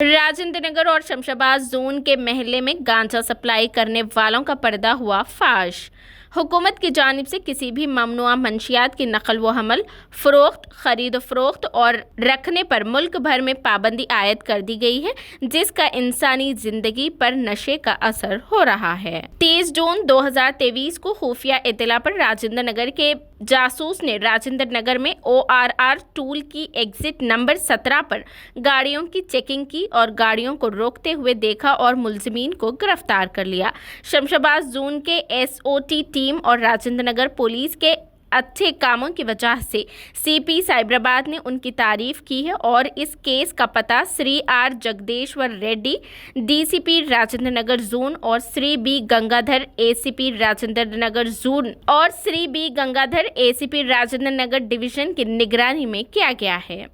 राजेंद्र नगर और शमशाबाद जोन के महल्ले में गांजा सप्लाई करने वालों का पर्दा हुआ फाश। हुकूमत की जानिब से किसी भी ममनुआ मंशियात की नकल व हमल, फ़रोख्त, खरीद फ़रोख्त और रखने पर मुल्क भर में पाबंदी आयद कर दी गई है, जिसका इंसानी जिंदगी पर नशे का असर हो रहा है। 23 जून 2023 को खुफिया इत्तला पर राजेंद्र नगर के जासूस ने राजेंद्र नगर में ORR टूल की एग्जिट नंबर 17 पर गाड़ियों की चेकिंग की और गाड़ियों को रोकते हुए देखा और मुलजिमीन को गिरफ्तार कर लिया। शमशाबाद जोन के SOT टीम और राजेंद्र नगर पुलिस के अच्छे कामों की वजह से CP साइबराबाद ने उनकी तारीफ की है और इस केस का पता Shri R Jagdeshwar Reddy DCP Rajendra Nagar zone और Shri B Gangadhar ACP Rajendra Nagar zone और Shri B Gangadhar ACP Rajendra Nagar division की निगरानी में किया गया है।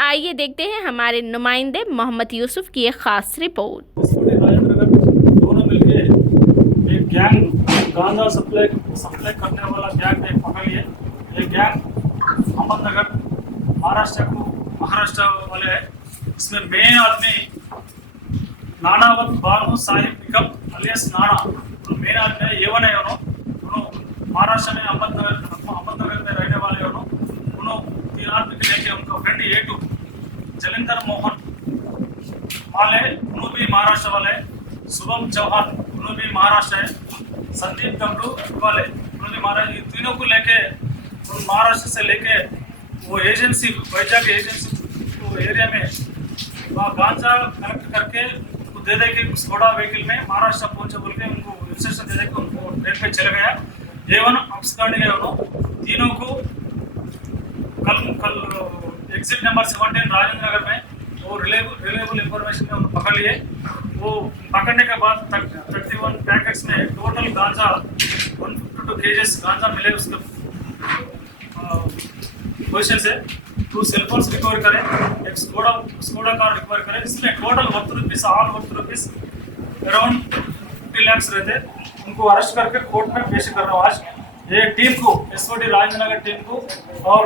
आइए देखते हैं हमारे नुमाइंदे मोहम्मद यूसुफ की एक खास रिपोर्ट। दोनों मिलके एक गैंग गांजा सप्लाई करने वाला गैंग ने पकड़ लिए। ये गैंग अहमदनगर महाराष्ट्र वाले है। इसमें मेन आदमी नानावत बानू साहिब पिकअप अलियास नाना मेन आदमी है। येवन है महाराष्ट्र में अहमदनगर में रहने वाले उन्होंने 3 आदमी के लेके उनका फ्रेंड A2 जलिंदर मोहन वाले उन्होंने भी महाराष्ट्र वाले, शुभम चौहान उन्होंने भी महाराष्ट्र है, संदीप गमरू वाले उन्होंने महाराष्ट्र। तीनों को लेके महाराष्ट्र से लेके वो एजेंसी वैजाग एजेंसी वो एरिया में वहाँ गांजा कलेक्ट करके उनको दे दे के स्कोडा व्हीकल में महाराष्ट्र पहुंचे बोल के उनको इंस्ट्रक्शन दे दे के उनको ट्रेन पे चले गया। A1 अब्सकॉन्ड गए उन्होंने तीनों को कल एग्जिट नंबर 17 राजेंद्र नगर में वो रिलेबल इंफॉर्मेशन में उन्होंने पकड़ लिए। वो पकड़ने के बाद 31 पैकेट्स में टोटल गांजा 152 केजेस गांजा मिले उसके पोजीशन से। 2 सेलफोन्स रिकवर करें, एक स्कोडा कार रिकवर करें। इसमें टोटल ₹1 अराउंड 50 lakhs रहते। उनको अरेस्ट करके कोर्ट में पेश कर रहा हूँ आज। ये टीम को SOT राजेंद्र नगर टीम को और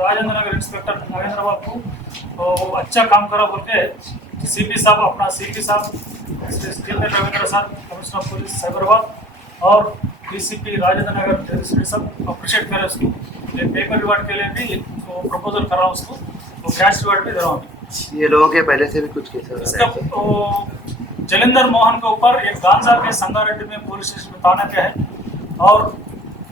राजेंद्र नगर इंस्पेक्टर नागेंद्रबाद को तो अच्छा काम करा बोल के CP साहब अपना CP साहब रविंद्र साहब कमिश्नर पुलिस साइबराबाद और DCP राजेंद्र नगर सब अप्रिशिएट करें उसकी। ये पेपर रिवार्ड के लिए भी तो प्रपोजल कर रहा हूँ उसको, तो कैश रिवार्ड भी दे रहा हूँ। ये लोगों के पहले से भी कुछ केस इसका जलिंदर मोहन के ऊपर एक गांजा के संगारेड्डी में पुलिस स्टेशन में थाना क्या है और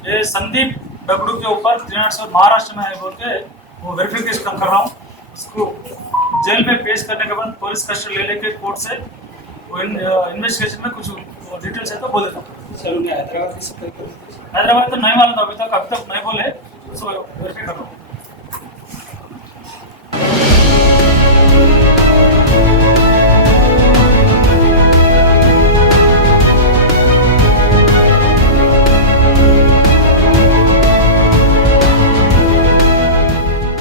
ये संदीप डगड़ू के ऊपर 300 महाराष्ट्र में है बोल के वो वेरिफिकेशन कर रहा हूँ। उसको जेल में पेश करने के बाद पुलिस कस्टडी ले लेके कोर्ट से वो इन्वेस्टिगेशन में कुछ डिटेल्स है तो बोल देता हूँ। हैदराबाद तो नहीं मालूम अभी तक नहीं बोले, उसको वेरीफाई कर रहा हूँ।